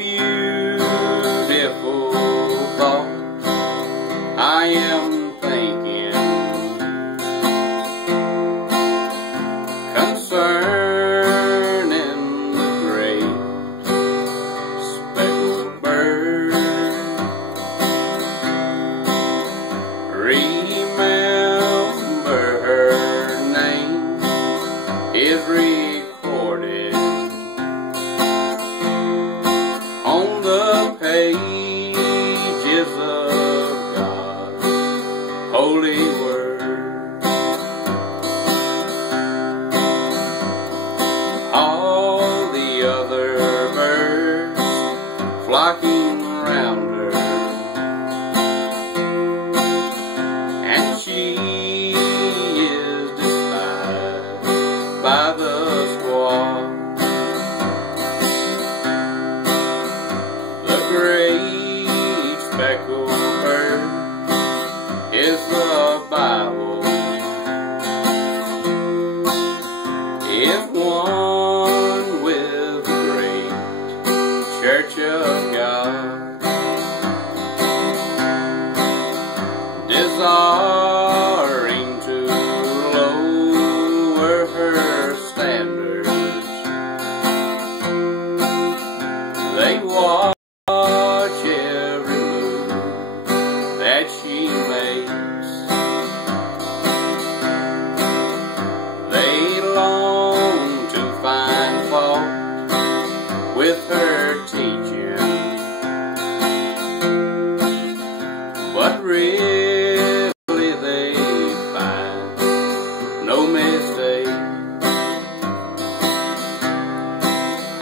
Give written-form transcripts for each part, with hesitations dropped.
beautiful thought I am thinking concerning the great speckled bird. Remember her name is recorded on the pages of God's holy word. All the other birds flocking round her, and she is despised by the squaw. The great speckled bird is the Bible. If one with the great Church of God, desiring to lower her standards, they watch every move that she makes. They long to find fault with her teaching, but really they find no mistake.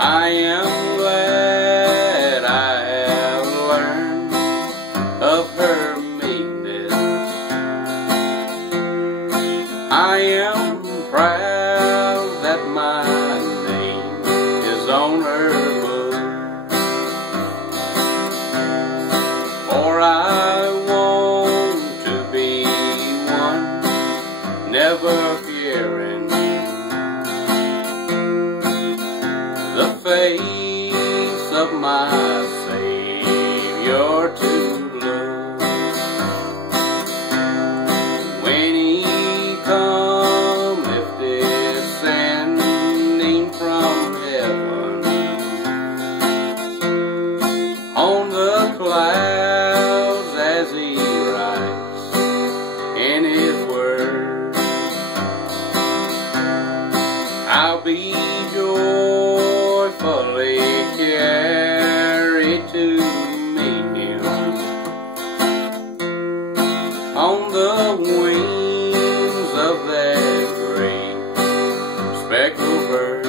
I am glad I have learned of her meekness. I am proud that my name is on her book, for I want to be one never fearing the face of my Savior to look. When He cometh descending from heaven on the clouds as He writes in His word, I'll be joyfully carried to meet Him on the wings of that great speckled bird.